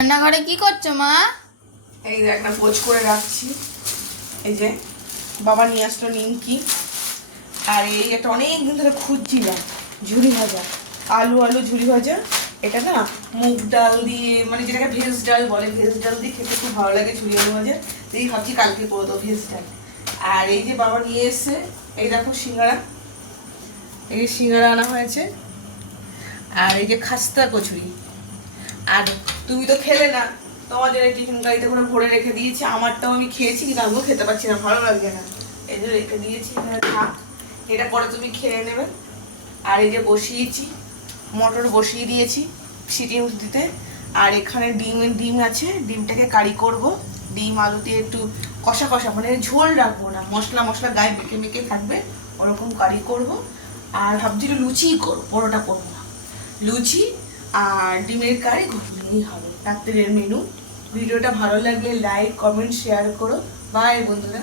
রান্নাঘরে কি করছো মা? এই যে একটা পোচ করে রাখছি। এই যে বাবা নিয়ে আসলো নিমকি, আর এই একটা অনেক দিন ধরে খুঁজছিলাম ঝুরি ভাজা, আলু আলু ঝুরি ভাজা। এটা না মুগ ডাল দিয়ে, মানে যেটাকে ভেজ ডাল বলে, ভেজ ডাল দিয়ে খেতে খুব ভালো লাগে ঝুরি আলু ভাজা। এই ভাবছি কালকে করে দেবো ভেজ ডাল। আর এই যে বাবা নিয়ে এসছে, এই দেখো সিঙ্গারা, এই সিঙ্গারা আনা হয়েছে, আর এই যে খাস্তা কচুরি। আর তুমি তো খেলে না, তোমার জন্য টিফিন গাড়িতে করে ভরে রেখে দিয়েছি। আমারটাও আমি খেয়েছি, কিন্তু আমিও খেতে পারছি না, ভালো লাগছে না, এই যে রেখে দিয়েছি। এখানে থাক, এটা পরে তুমি খেয়ে নেবে। আর এই যে বসিয়েছি, মটর বসিয়ে দিয়েছি সিটি দিতে। আর এখানে ডিম আছে, ডিমটাকে কারি করব। ডিম আলু দিয়ে একটু কষা কষা, মানে ঝোল রাখবো না, মশলা মশলা গায়ে মেখে মেখে থাকবে, ওরকম কারি করব। আর ভাবছি লুচিই করবো, পরোটা করবো না, লুচি আর ডিমের কারি ঘুগনিই হবে রাত্রের মেনু। ভিডিওটা ভালো লাগলে লাইক কমেন্ট শেয়ার করো। বাই বন্ধুরা।